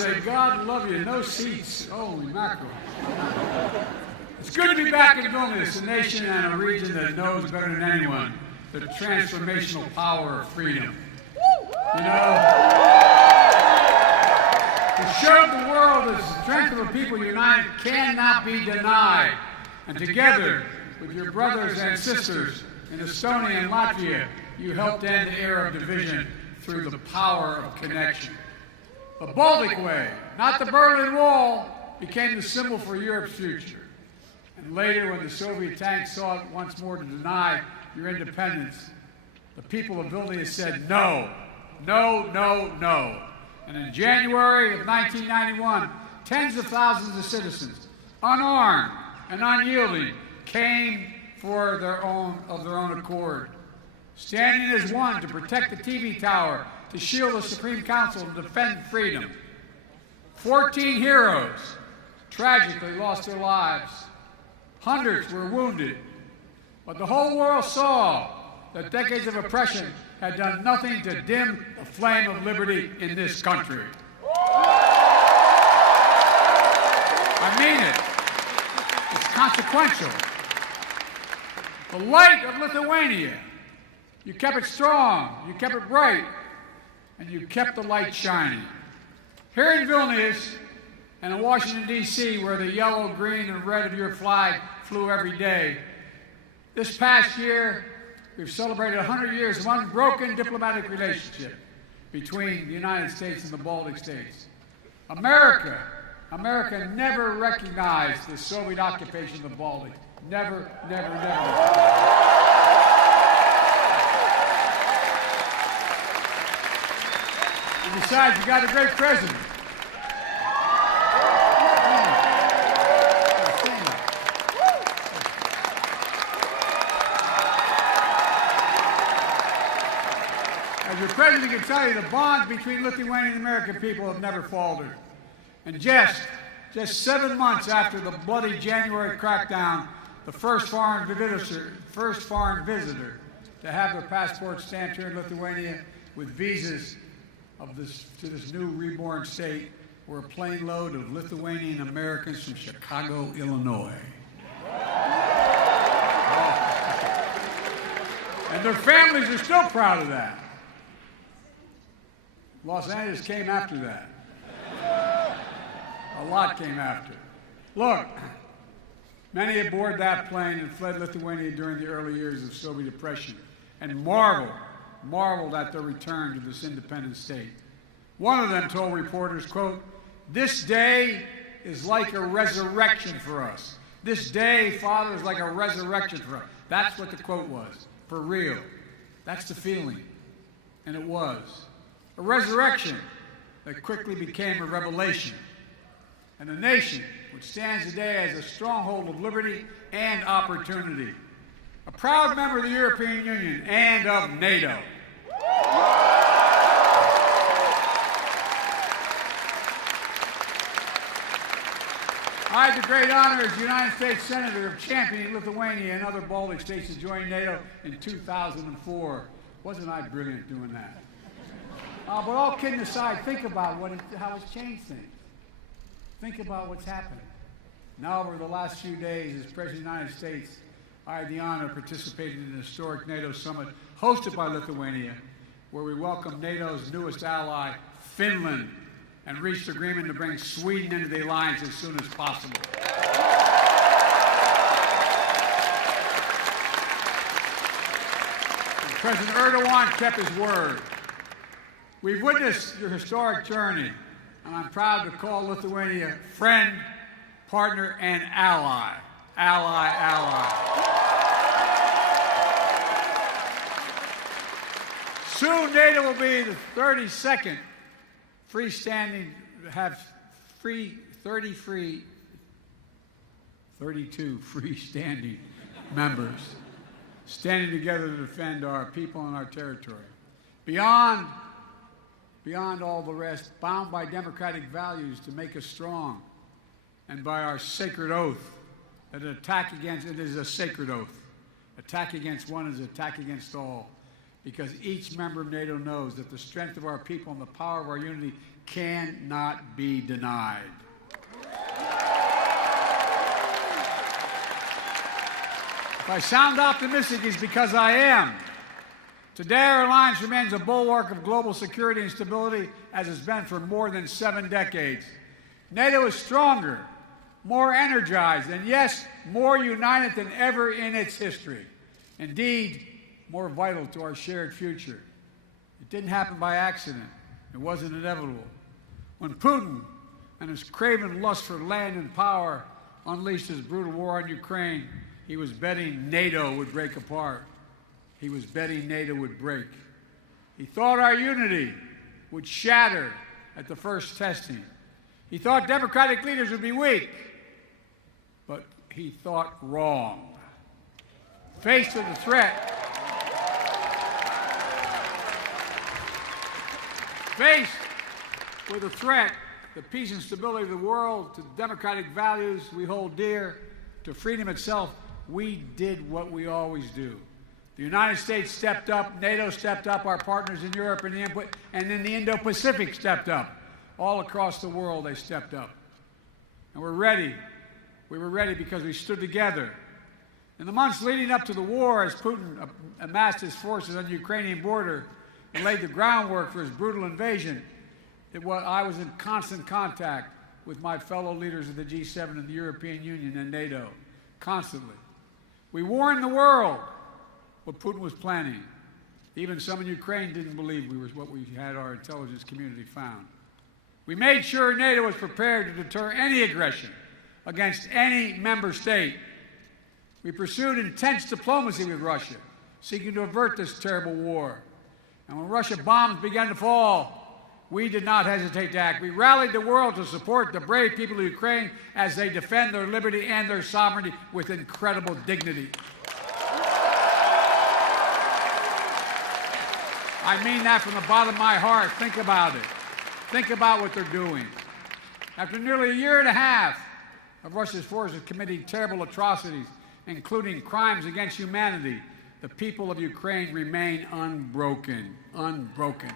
say, God love you, no seats. Holy mackerel. It's good to be back in Vilnius, a nation and a region that knows better than anyone the transformational power of freedom. You know, to show the world that the strength of a people united cannot be denied. And together with your brothers and sisters in Estonia and Latvia, you helped end the era of division through the power of connection. The Baltic Way, not the Berlin Wall, became the symbol for Europe's future. And later, when the Soviet tanks sought once more to deny your independence, the people of Vilnius said no, no, no, no. And in January of 1991, tens of thousands of citizens, unarmed and unyielding, came for their own accord, standing as one to protect the TV tower, to shield the Supreme Council, and defend freedom. 14 heroes tragically lost their lives. Hundreds were wounded. But the whole world saw that decades of oppression had done nothing to dim the flame of liberty in this country. I mean it. It's consequential. The light of Lithuania, you kept it strong, you kept it bright, and you kept the light shining. Here in Vilnius and in Washington, D.C., where the yellow, green, and red of your flag flew every day, this past year, we've celebrated 100 years of unbroken diplomatic relationship between the United States and the Baltic states. America never recognized the Soviet occupation of the Baltic. Never, never, never. And besides, you got a great president. As your president can tell you, the bonds between Lithuanian and American people have never faltered. And just 7 months after the bloody January crackdown, the first foreign visitor to have their passport stamped here in Lithuania with visas to this new reborn state were a plane load of Lithuanian Americans from Chicago, Illinois. And their families are still proud of that. Los Angeles came after that. A lot came after. Look, many aboard that plane and fled Lithuania during the early years of Soviet oppression and marveled at their return to this independent state. One of them told reporters, quote, "This day is like a resurrection for us. This day, Father, is like a resurrection for us." That's what the quote was, for real. That's the feeling. And it was. A resurrection that quickly became a revelation. And a nation which stands today as a stronghold of liberty and opportunity. A proud member of the European Union and of NATO. I had the great honor as United States Senator of championing Lithuania and other Baltic states to join NATO in 2004. Wasn't I brilliant doing that? But all kidding aside, think about how it's changed things. Think about what's happening. Now, over the last few days, as President of the United States, I had the honor of participating in a historic NATO summit hosted by Lithuania, where we welcomed NATO's newest ally, Finland, and reached agreement to bring Sweden into the alliance as soon as possible. And President Erdogan kept his word. We've witnessed your historic journey, and I'm proud to call Lithuania friend, partner, and ally. Ally. Soon NATO will be the 32nd freestanding, have 32 freestanding members standing together to defend our people and our territory. Beyond all the rest, bound by democratic values to make us strong, and by our sacred oath that it is a sacred oath. Attack against one is attack against all. because each member of NATO knows that the strength of our people and the power of our unity cannot be denied. If I sound optimistic, it's because I am. Today, our alliance remains a bulwark of global security and stability, as it's been for more than 7 decades. NATO is stronger, more energized, and yes, more united than ever in its history. Indeed, more vital to our shared future. It didn't happen by accident. It wasn't inevitable. When Putin and his craven lust for land and power unleashed his brutal war on Ukraine, he was betting NATO would break apart. He was betting NATO would break. He thought our unity would shatter at the first testing. He thought democratic leaders would be weak, but he thought wrong. Faced with the threat, the peace and stability of the world, to the democratic values we hold dear, to freedom itself, we did what we always do. The United States stepped up, NATO stepped up, our partners in Europe and then the Indo-Pacific stepped up. All across the world, they stepped up. And we're ready. We were ready because we stood together. In the months leading up to the war, as Putin amassed his forces on the Ukrainian border and laid the groundwork for his brutal invasion, I was in constant contact with my fellow leaders of the G7 and the European Union and NATO, constantly. We warned the world what Putin was planning. Even some in Ukraine didn't believe what we had our intelligence community found. We made sure NATO was prepared to deter any aggression against any member state. We pursued intense diplomacy with Russia, seeking to avert this terrible war. And when Russian bombs began to fall, we did not hesitate to act. We rallied the world to support the brave people of Ukraine as they defend their liberty and their sovereignty with incredible dignity. I mean that from the bottom of my heart. Think about it. Think about what they're doing. After nearly a year and a half of Russia's forces committing terrible atrocities, including crimes against humanity, the people of Ukraine remain unbroken. Unbroken.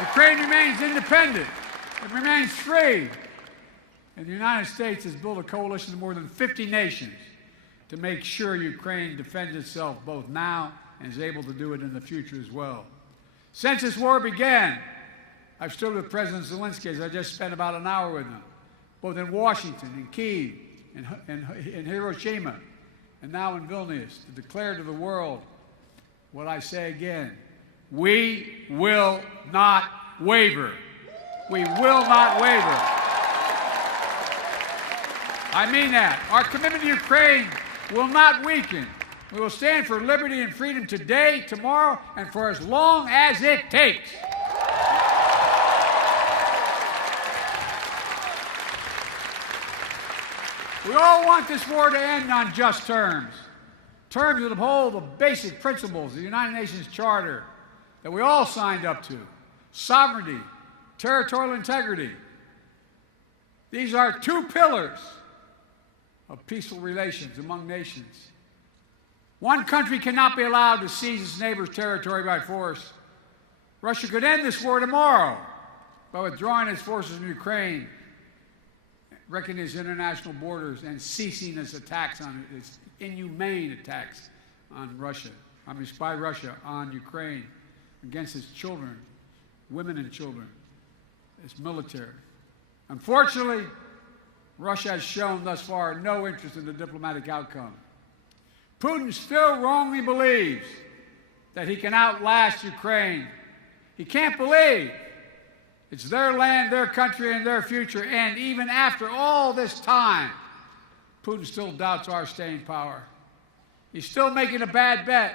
Ukraine remains independent. It remains free. And the United States has built a coalition of more than 50 nations to make sure Ukraine defends itself both now and is able to do it in the future as well. Since this war began, I've stood with President Zelensky, as I just spent about an hour with him, both in Washington, in Kyiv, in Hiroshima, and now in Vilnius, to declare to the world what I say again: we will not waver. We will not waver. I mean that. Our commitment to Ukraine will not weaken. We will stand for liberty and freedom today, tomorrow, and for as long as it takes. We all want this war to end on just terms, terms that uphold the basic principles of the United Nations Charter that we all signed up to: sovereignty, territorial integrity. These are 2 pillars of peaceful relations among nations. One country cannot be allowed to seize its neighbor's territory by force. Russia could end this war tomorrow by withdrawing its forces from Ukraine, reckoning its international borders, and ceasing its attacks on its inhumane attacks on Russia. By Russia on Ukraine, against its children, women and children, its military. Unfortunately, Russia has shown thus far no interest in the diplomatic outcome. Putin still wrongly believes that he can outlast Ukraine. He can't believe it's their land, their country, and their future. And even after all this time, Putin still doubts our staying power. He's still making a bad bet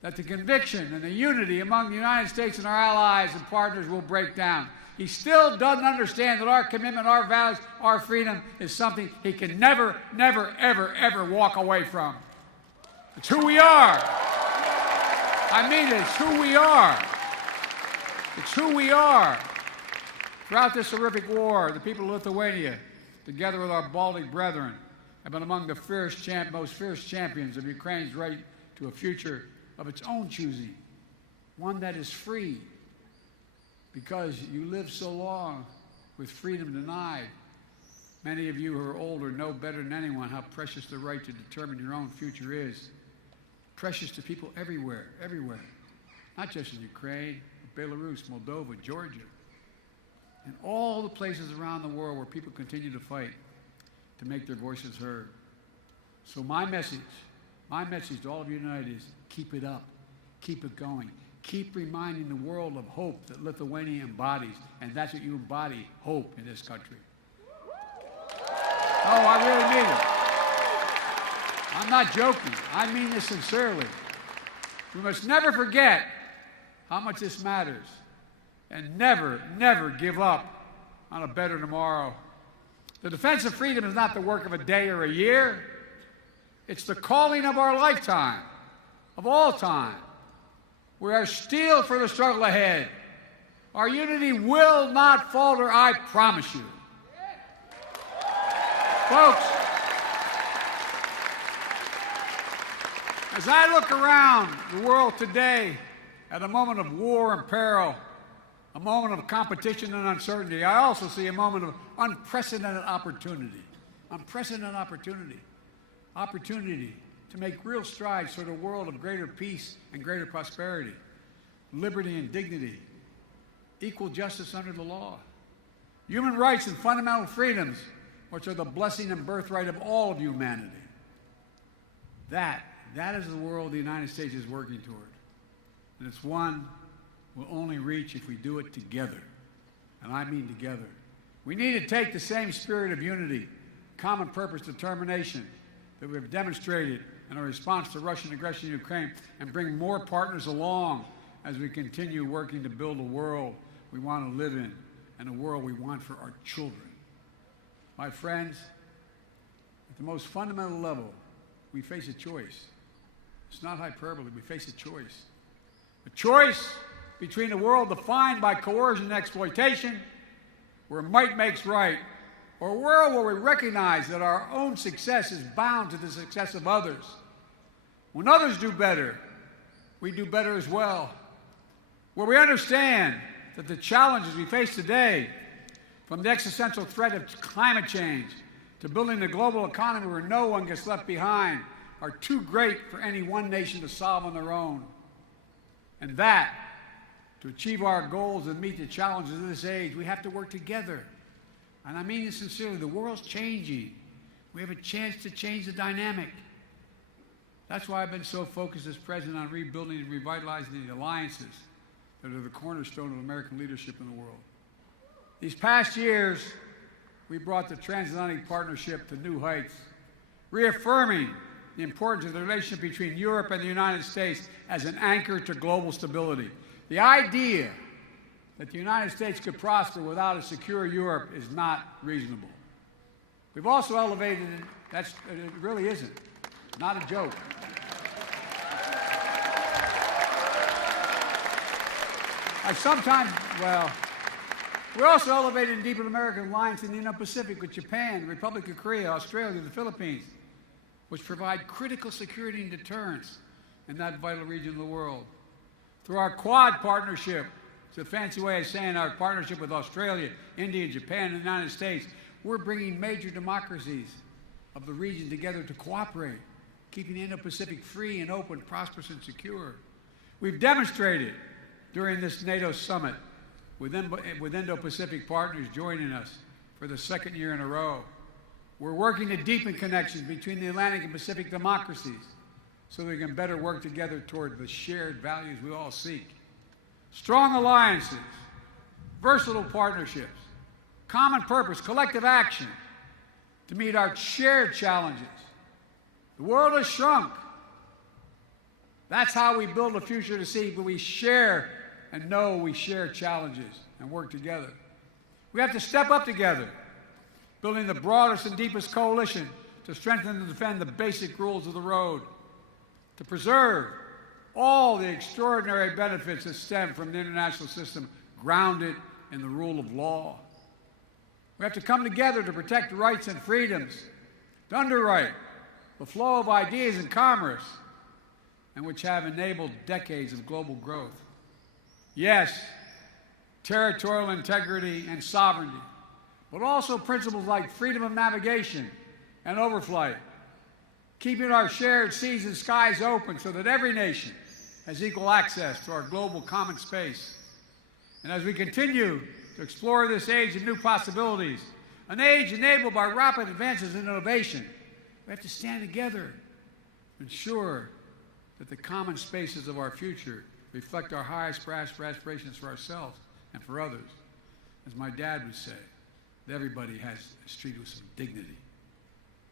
that the conviction and the unity among the United States and our allies and partners will break down. He still doesn't understand that our commitment, our values, our freedom is something he can never, never, ever, ever walk away from. It's who we are. I mean it, it's who we are. It's who we are. Throughout this horrific war, the people of Lithuania, together with our Baltic brethren, have been among the most fierce champions of Ukraine's right to a future of its own choosing, one that is free, because you lived so long with freedom denied. Many of you who are older know better than anyone how precious the right to determine your own future is. Precious to people everywhere, everywhere. Not just in Ukraine, Belarus, Moldova, Georgia, and all the places around the world where people continue to fight to make their voices heard. So my message to all of you tonight is keep it up, keep it going. Keep reminding the world of hope that Lithuania embodies, and that's what you embody, hope in this country. Oh, I really mean it. I'm not joking. I mean this sincerely. We must never forget how much this matters, and never, never give up on a better tomorrow. The defense of freedom is not the work of a day or a year. It's the calling of our lifetime, of all time. We are steeled for the struggle ahead. Our unity will not falter, I promise you. Folks, as I look around the world today at a moment of war and peril, a moment of competition and uncertainty, I also see a moment of unprecedented opportunity. Unprecedented opportunity. Opportunity to make real strides toward a world of greater peace and greater prosperity, liberty and dignity, equal justice under the law, human rights and fundamental freedoms, which are the blessing and birthright of all of humanity. That is the world the United States is working toward. And it's one we'll only reach if we do it together. And I mean together. We need to take the same spirit of unity, common purpose, determination that we have demonstrated in our response to Russian aggression in Ukraine, and bring more partners along as we continue working to build a world we want to live in and a world we want for our children. My friends, at the most fundamental level, we face a choice. It's not hyperbole. We face a choice. A choice between a world defined by coercion and exploitation, where might makes right, or a world where we recognize that our own success is bound to the success of others. When others do better, we do better as well. Where we understand that the challenges we face today, from the existential threat of climate change to building a global economy where no one gets left behind, are too great for any one nation to solve on their own. And that, to achieve our goals and meet the challenges of this age, we have to work together. And I mean this sincerely. The world's changing. We have a chance to change the dynamic. That's why I've been so focused as president on rebuilding and revitalizing the alliances that are the cornerstone of American leadership in the world. These past years, we brought the transatlantic partnership to new heights, reaffirming the importance of the relationship between Europe and the United States as an anchor to global stability. The idea that the United States could prosper without a secure Europe is not reasonable. We've also elevated it. It really isn't. Not a joke. We also elevated and deepened American alliance in the Indo-Pacific with Japan, the Republic of Korea, Australia, the Philippines, which provide critical security and deterrence in that vital region of the world. Through our Quad partnership, it's a fancy way of saying our partnership with Australia, India, Japan, and the United States, we're bringing major democracies of the region together to cooperate, keeping the Indo-Pacific free and open, prosperous, and secure. We've demonstrated during this NATO summit, with Indo-Pacific partners joining us for the second year in a row. We're working to deepen connections between the Atlantic and Pacific democracies so that we can better work together toward the shared values we all seek. Strong alliances, versatile partnerships, common purpose, collective action to meet our shared challenges. The world has shrunk. That's how we build a future to see, but we share and know we share challenges and work together. We have to step up together, building the broadest and deepest coalition to strengthen and defend the basic rules of the road, to preserve all the extraordinary benefits that stem from the international system grounded in the rule of law. We have to come together to protect rights and freedoms, to underwrite the flow of ideas and commerce, and which have enabled decades of global growth. Yes, territorial integrity and sovereignty, but also principles like freedom of navigation and overflight, keeping our shared seas and skies open so that every nation has equal access to our global common space. And as we continue to explore this age of new possibilities, an age enabled by rapid advances in innovation, we have to stand together to ensure that the common spaces of our future reflect our highest aspirations for ourselves and for others. As my dad would say, that everybody is treated with some dignity.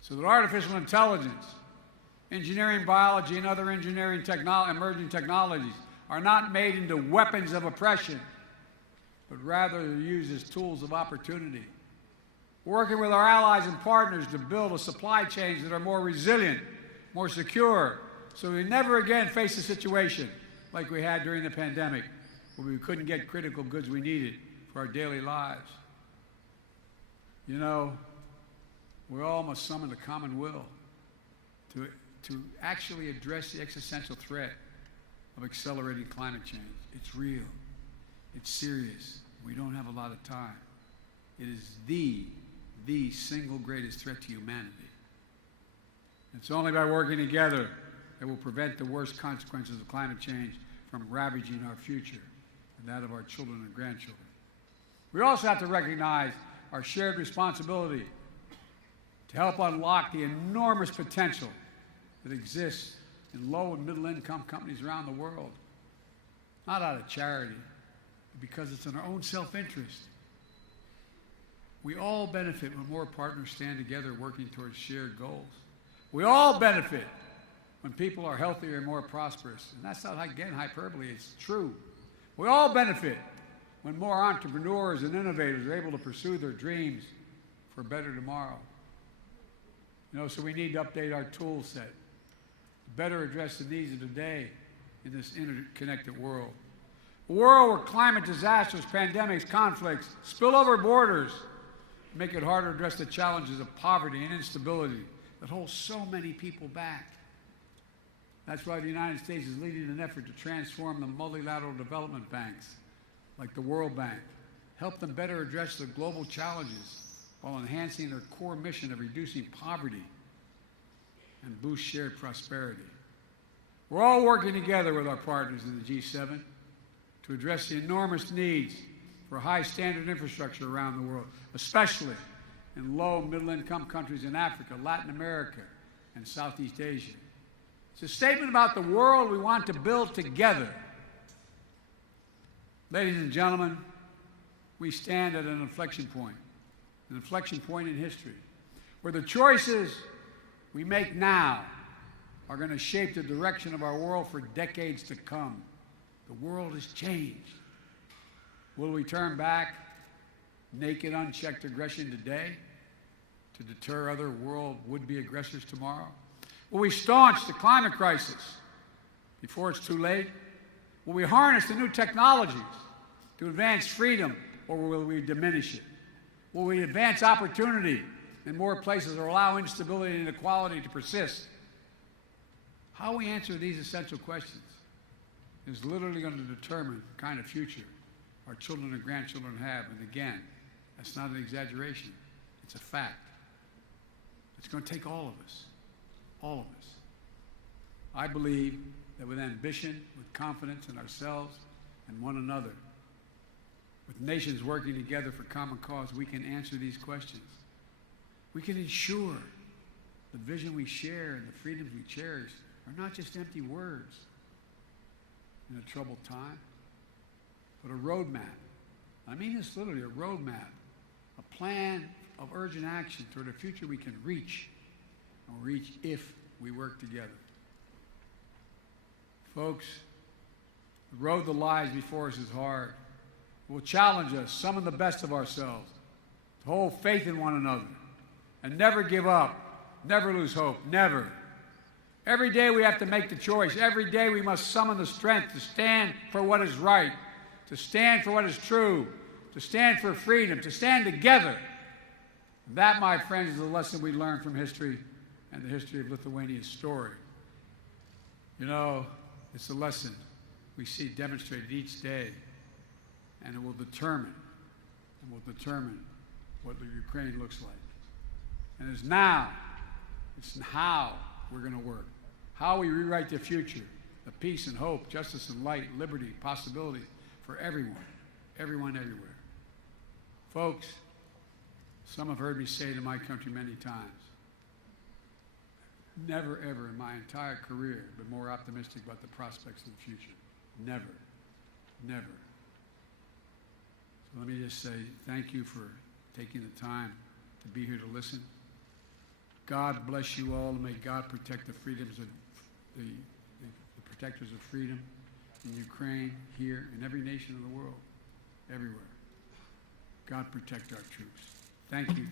So that artificial intelligence, engineering, biology, and other engineering emerging technologies are not made into weapons of oppression, but rather they're used as tools of opportunity. Working with our allies and partners to build a supply chains that are more resilient, more secure, so we never again face a situation like we had during the pandemic, where we couldn't get critical goods we needed for our daily lives. You know, we all must summon the common will to actually address the existential threat of accelerating climate change. It's real. It's serious. We don't have a lot of time. It is the single greatest threat to humanity. It's only by working together that we'll prevent the worst consequences of climate change from ravaging our future and that of our children and grandchildren. We also have to recognize our shared responsibility to help unlock the enormous potential that exists in low and middle income companies around the world, not out of charity, but because it's in our own self-interest. We all benefit when more partners stand together working towards shared goals. We all benefit when people are healthier and more prosperous. And that's not, again, hyperbole, it's true. We all benefit when more entrepreneurs and innovators are able to pursue their dreams for a better tomorrow. You know, so we need to update our tool set to better address the needs of today in this interconnected world. A world where climate disasters, pandemics, conflicts spill over borders, make it harder to address the challenges of poverty and instability that hold so many people back. That's why the United States is leading an effort to transform the multilateral development banks, like the World Bank, help them better address their global challenges while enhancing their core mission of reducing poverty and boost shared prosperity. We're all working together with our partners in the G7 to address the enormous needs for high standard infrastructure around the world, especially in low and middle income countries in Africa, Latin America, and Southeast Asia. It's a statement about the world we want to build together. Ladies and gentlemen, we stand at an inflection point in history, where the choices we make now are going to shape the direction of our world for decades to come. The world has changed. Will we turn back naked, unchecked aggression today to deter other world would-be aggressors tomorrow? Will we staunch the climate crisis before it's too late? Will we harness the new technologies to advance freedom, or will we diminish it? Will we advance opportunity in more places or allow instability and inequality to persist? How we answer these essential questions is literally going to determine the kind of future our children and grandchildren have. And again, that's not an exaggeration. It's a fact. It's going to take all of us. All of us. I believe that with ambition, with confidence in ourselves and one another, with nations working together for common cause, we can answer these questions. We can ensure the vision we share and the freedoms we cherish are not just empty words in a troubled time, but a roadmap. I mean this literally, a roadmap, a plan of urgent action toward a future we can reach, and reach if we work together. Folks, the road that lies before us is hard. It will challenge us, summon the best of ourselves, to hold faith in one another, and never give up, never lose hope, never. Every day we have to make the choice. Every day we must summon the strength to stand for what is right, to stand for what is true, to stand for freedom, to stand together. That, my friends, is the lesson we learn from history and the history of Lithuania's story. You know, It's a lesson we see demonstrated each day, and it will determine what the Ukraine looks like. And it's how we're going to work. How we rewrite the future, the peace and hope, justice and light, liberty, possibility for everyone, everywhere. Folks, some have heard me say to my country many times, never ever in my entire career been more optimistic about the prospects of the future. Never. So let me just say thank you for taking the time to be here to listen. God bless you all, and may God protect the freedoms of the protectors of freedom in Ukraine, here, in every nation of the world, everywhere. God protect our troops. Thank you.